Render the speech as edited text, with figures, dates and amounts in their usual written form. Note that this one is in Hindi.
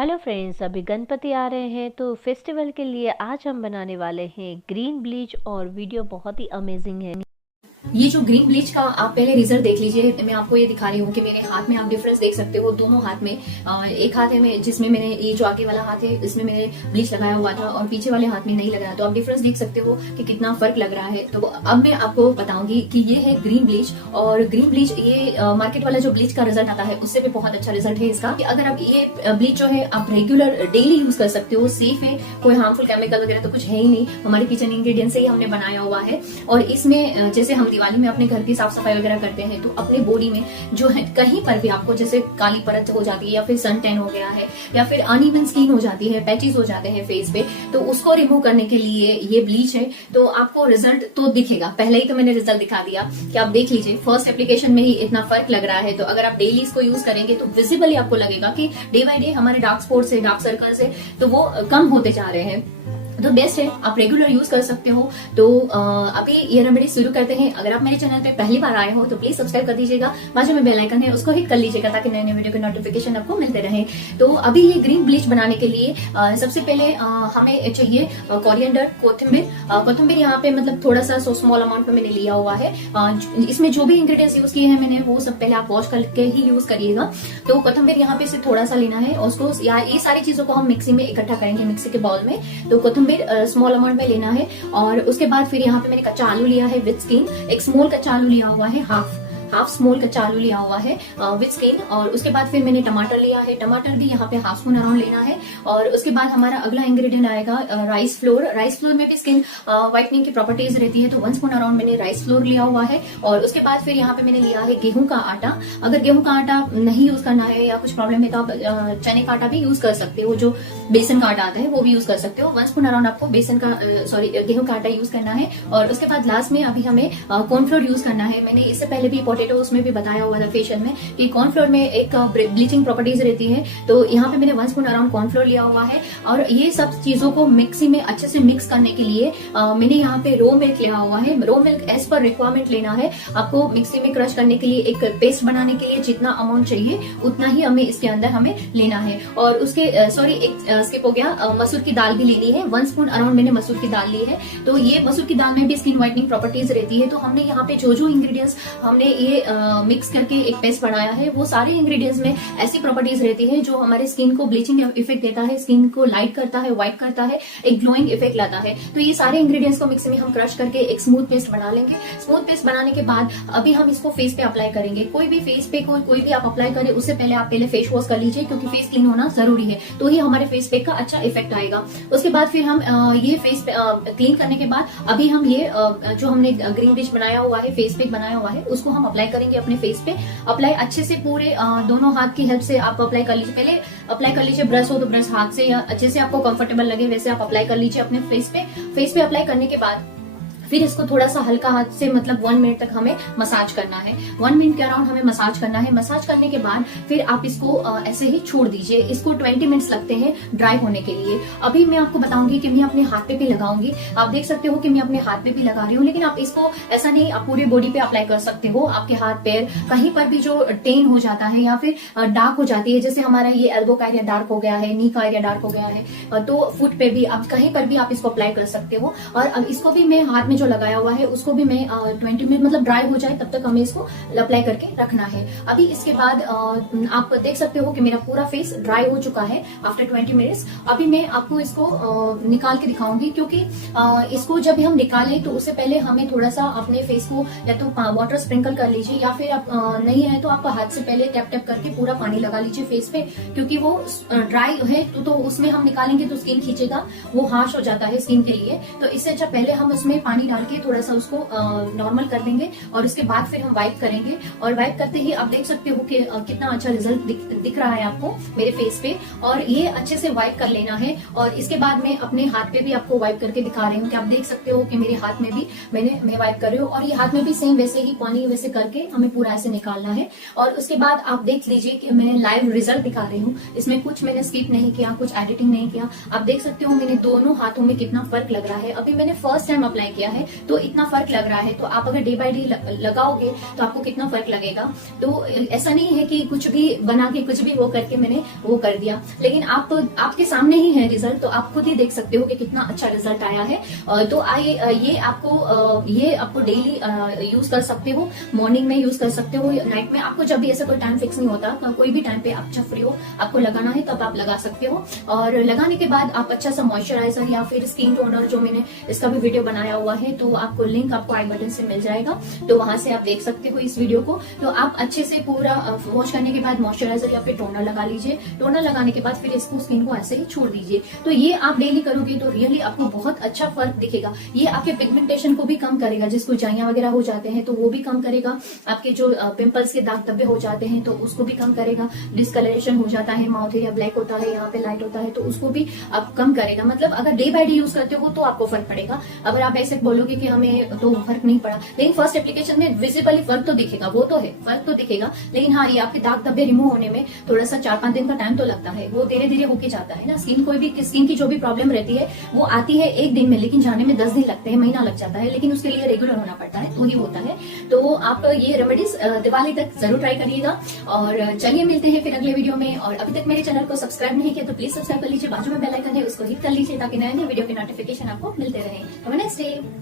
हेलो फ्रेंड्स, अभी गणपति आ रहे हैं तो फेस्टिवल के लिए आज हम बनाने वाले हैं ग्रीन ब्लीच और वीडियो बहुत ही अमेजिंग है। ये जो ग्रीन ब्लीच का आप पहले रिजल्ट देख लीजिए। मैं आपको ये दिखा रही हूँ कि मेरे हाथ में आप डिफरेंस देख सकते हो। दोनों हाथ में एक हाथ है जिसमें मैंने ये जो आगे वाला हाथ है इसमें मैंने ब्लीच लगाया हुआ था और पीछे वाले हाथ में नहीं लगाया, तो आप डिफरेंस देख सकते हो कि कितना फर्क लग रहा है। तो अब मैं आपको बताऊंगी कि ये है ग्रीन ब्लीच। और ग्रीन ब्लीच ये मार्केट वाला जो ब्लीच का रिजल्ट आता है उससे भी बहुत अच्छा रिजल्ट है इसका। कि अगर आप ये ब्लीच जो है आप रेगुलर डेली यूज कर सकते हो, सेफ है, कोई हार्मफुल केमिकल वगैरह तो कुछ है ही नहीं, हमारे किचन इंग्रेडिएंट से ही हमने बनाया हुआ है। और इसमें जैसे हम दिवाली में अपने घर की साफ सफाई वगैरह करते हैं तो अपने बॉडी में जो है कहीं पर भी आपको जैसे काली परत हो जाती है या फिर सन टैन हो गया है या फिर अनइवन स्किन हो जाती है, पैचेस हो जाते हैं फेस पे, तो उसको रिमूव करने के लिए ये ब्लीच है। तो आपको रिजल्ट तो दिखेगा, पहले ही तो मैंने रिजल्ट दिखा दिया कि आप देख लीजिए फर्स्ट एप्लीकेशन में ही इतना फर्क लग रहा है। तो अगर आप डेली इसको यूज करेंगे तो विजिबली आपको लगेगा कि डे बाय डे हमारे डार्क स्पॉट्स है, डार्क सर्कल्स है, तो वो कम होते जा रहे हैं। तो बेस्ट है, आप रेगुलर यूज कर सकते हो। तो अभी ये रेमेडी शुरू करते हैं। अगर आप मेरे चैनल पे पहली बार आए हो तो प्लीज सब्सक्राइब कर दीजिएगा, बाजू में बेल आइकन है उसको हिट कर लीजिएगा ताकि नए नए वीडियो के नोटिफिकेशन आपको मिलते रहे। तो अभी ये ग्रीन ब्लीच बनाने के लिए सबसे पहले हमें चाहिए कोरिएंडर, कोथिंबीर यहाँ पे मतलब थोड़ा सा स्मॉल अमाउंट में मैंने लिया हुआ है। इसमें जो भी इंग्रेडिएंट्स यूज किए हैं मैंने वो सब पहले आप वॉश करके ही यूज करिएगा। तो कोथिंबीर यहाँ पे से थोड़ा सा लेना है और उसको ये सारी चीजों को हम मिक्सी में इकट्ठा करेंगे, मिक्सी के बाउल में। तो कोथिंबीर स्मॉल अमाउंट में लेना है। और उसके बाद फिर यहाँ पे मैंने कच्चा आलू लिया है विद स्किन, एक स्मॉल कच्चा आलू लिया हुआ है, हाफ स्मॉल कच्चा आलू लिया हुआ है विद स्किन। और उसके बाद फिर मैंने टमाटर लिया है, टमाटर भी यहाँ पे हाफ स्पून अराउंड लेना है। और उसके बाद हमारा अगला इंग्रेडिएंट आएगा राइस फ्लोर में भी स्किन व्हाइटनिंग की प्रॉपर्टीज रहती है, तो 1 स्पून अराउंड मैंने राइस फ्लोर लिया हुआ है। और उसके बाद फिर यहाँ पे मैंने लिया है गेहूं का आटा। अगर गेहूं का आटा नहीं यूज करना है या कुछ प्रॉब्लम है तो आप चने का आटा भी यूज कर सकते हो, जो बेसन का आटा आता है वो भी यूज कर सकते हो। 1 स्पून अराउंड आपको गेहूं का आटा यूज करना है। और उसके बाद लास्ट में अभी हमें कॉर्नफ्लोर यूज करना है। मैंने इससे पहले भी पोटैटो उसमें भी बताया हुआ था फेशियल में कि कॉर्नफ्लोर में एक ब्लीचिंग प्रॉपर्टीज रहती है। तो यहाँ पे मैंने 1 स्पून अराउंड कॉर्नफ्लोर लिया हुआ है। और ये सब चीजों को मिक्सी में अच्छे से मिक्स करने के लिए मैंने यहाँ पे रो मिल्क लिया हुआ है। रो मिल्क एज पर रिक्वायरमेंट लेना है आपको। मिक्सी में क्रश करने के लिए, एक पेस्ट बनाने के लिए जितना अमाउंट चाहिए उतना ही हमें इसके अंदर हमें लेना है। और उसके एक स्किप हो गया, मसूर की दाल भी लेनी है। 1 स्पून अराउंड मैंने मसूर की दाल ली है। तो ये मसूर की दाल में भी स्किन व्हाइटनिंग प्रॉपर्टीज रहती है। तो हमने यहाँ पे जो इंग्रेडिएंट्स हमने ये मिक्स करके एक पेस्ट बनाया है, वो सारे इंग्रेडिएंट्स में ऐसी प्रॉपर्टीज रहती है जो हमारे स्किन को ब्लीचिंग इफेक्ट देता है, स्किन को लाइट करता है, व्हाइट करता है, एक ग्लोइंग इफेक्ट लाता है। तो ये सारे इंग्रेडिएंट्स को मिक्सी में हम क्रश करके एक स्मूथ पेस्ट बना लेंगे। स्मूथ पेस्ट बनाने के बाद अभी हम इसको फेस पे अप्लाई करेंगे। कोई भी फेस पे कोई भी आप अप्लाई करें उससे पहले आप पहले फेस वॉश कर लीजिए, क्योंकि फेस क्लीन होना जरूरी है, तो ही हमारे फेस पे का अच्छा इफेक्ट आएगा। उसके बाद फिर हम ये फेस क्लीन करने के बाद अभी हम ये जो हमने ग्रीन ब्लीच बनाया हुआ है, फेस पैक बनाया हुआ है, उसको हम अप्लाई करेंगे अपने फेस पे। अप्लाई अच्छे से पूरे दोनों हाथ की हेल्प से आप अप्लाई कर लीजिए। पहले अप्लाई कर लीजिए, ब्रश हो तो ब्रश हाथ से, या अच्छे से आपको कंफर्टेबल लगे वैसे आप अप्लाई कर लीजिए अपने फेस पे अप्लाई करने के बाद फिर इसको थोड़ा सा हल्का हाथ से मतलब 1 मिनट तक हमें मसाज करना है। 1 मिनट के अराउंड हमें मसाज करना है। मसाज करने के बाद फिर आप इसको ऐसे ही छोड़ दीजिए। इसको 20 मिनट्स लगते हैं ड्राई होने के लिए। अभी मैं आपको बताऊंगी कि मैं अपने हाथ पे भी लगाऊंगी। आप देख सकते हो कि मैं अपने हाथ पे भी लगा रही हूँ, लेकिन आप इसको ऐसा नहीं आप पूरे बॉडी पे अप्लाई कर सकते हो। आपके हाथ पैर कहीं पर भी जो टेन हो जाता है या फिर डार्क हो जाती है, जैसे हमारा ये एल्बो का एरिया डार्क हो गया है, नी का एरिया डार्क हो गया है, तो फुट पे भी आप कहीं पर भी आप इसको अप्लाई कर सकते हो। और अब इसको भी मैं हाथ में जो लगाया हुआ है उसको भी मैं 20 मिनट मतलब ड्राई हो जाए तब तक हमें इसको अप्लाई करके रखना है। अभी इसके बाद आप देख सकते हो कि मेरा पूरा फेस ड्राई हो चुका है आफ्टर 20 मिनट्स। अभी मैं आपको इसको निकाल के दिखाऊंगी, क्योंकि इसको जब हम निकालें तो उससे पहले हमें थोड़ा सा अपने फेस को या तो वाटर स्प्रिंकल कर लीजिए, या फिर आप नहीं है तो आप हाथ से पहले टैप टैप करके पूरा पानी लगा लीजिए फेस पे, क्योंकि वो ड्राई है तो उसमें हम निकालेंगे तो स्किन खींचेगा, वो हार्श हो जाता है स्किन के लिए। तो इससे अच्छा पहले हम उसमें पानी डाल के थोड़ा सा उसको नॉर्मल कर देंगे और उसके बाद फिर हम वाइप करेंगे। और वाइप करते ही आप देख सकते हो कि कितना अच्छा रिजल्ट दिख रहा है आपको मेरे फेस पे। और ये अच्छे से वाइप कर लेना है। और इसके बाद मैं अपने हाथ पे भी आपको वाइप करके दिखा रही हूँ कि आप देख सकते हो कि मेरे हाथ में भी मैं वाइप कर रही हूँ। और ये हाथ में भी सेम वैसे ही पानी वैसे करके हमें पूरा ऐसे निकालना है। और उसके बाद आप देख लीजिए कि मैं लाइव रिजल्ट दिखा रही हूँ। इसमें कुछ मैंने स्किप नहीं किया, कुछ एडिटिंग नहीं किया। आप देख सकते हो मैंने दोनों हाथों में कितना फर्क लग रहा है। अभी मैंने फर्स्ट टाइम अप्लाई किया है, है तो इतना फर्क लग रहा है। तो आप अगर डे बाय डे लगाओगे तो आपको कितना फर्क लगेगा। तो ऐसा नहीं है कि कुछ भी बना के कुछ भी वो करके मैंने वो कर दिया, लेकिन आपके सामने ही है रिजल्ट, तो आप खुद ही देख सकते हो कि कितना अच्छा रिजल्ट आया है। तो आइए ये आपको डेली यूज कर सकते हो, मॉर्निंग में यूज कर सकते हो, नाइट में, आपको जब भी ऐसा कोई टाइम फिक्स नहीं होता, तो कोई भी टाइम पे आप जब फ्री हो आपको लगाना है तब आप लगा सकते हो। और लगाने के बाद आप अच्छा सा मॉइस्चराइजर या फिर स्किन टोनर, जो मैंने इसका भी वीडियो बनाया हुआ है, तो आपको लिंक आपको आई बटन से मिल जाएगा, तो वहां से आप देख सकते हो इस वीडियो को। तो आप अच्छे से पूरा वॉश करने के बाद मॉइस्चराइजर या फिर टोनर लगा लीजिए। टोनर लगाने के बाद फिर इसको स्किन को ऐसे ही छोड़ दीजिए। तो ये आप डेली करोगे तो रियली आपको बहुत अच्छा फर्क दिखेगा। ये आपके पिगमेंटेशन को भी कम करेगा, जिसको जाइयां वगैरह हो जाते हैं तो वो भी कम करेगा। आपके जो पिंपल्स के दाग धब्बे हो जाते हैं तो उसको भी कम करेगा। डिस्कलरेशन हो जाता है, माउथ एरिया ब्लैक होता है, यहाँ पे लाइट होता है, तो उसको भी आप कम करेगा। मतलब अगर डे बाय डे यूज करते हो तो आपको फर्क पड़ेगा। अगर आप ऐसे बोलोगे कि हमें तो फर्क नहीं पड़ा, लेकिन फर्स्ट एप्लीकेशन में विजिबली फर्क तो दिखेगा, वो तो है, फर्क तो दिखेगा। लेकिन हाँ, ये आपके दाग धब्बे रिमूव होने में थोड़ा सा 4-5 दिन का टाइम तो लगता है, वो धीरे धीरे होके जाता है ना। स्किन की जो भी प्रॉब्लम रहती है वो आती है एक दिन में, लेकिन जाने में 10 दिन लगते हैं, महीना लग जाता है, लेकिन उसके लिए रेगुलर होना पड़ता है तो ही होता है। तो आप ये रेमेडीज दिवाली तक जरूर ट्राई करिएगा। और चलिए मिलते हैं फिर अगले वीडियो में। और अभी तक मेरे चैनल को सब्सक्राइब नहीं किया तो प्लीज सब्सक्राइब कर लीजिए, बाजू में बेल आइकन है उसको हिट कर लीजिए ताकि नए नए वीडियो के नोटिफिकेशन आपको मिलते रहे। Have a nice day.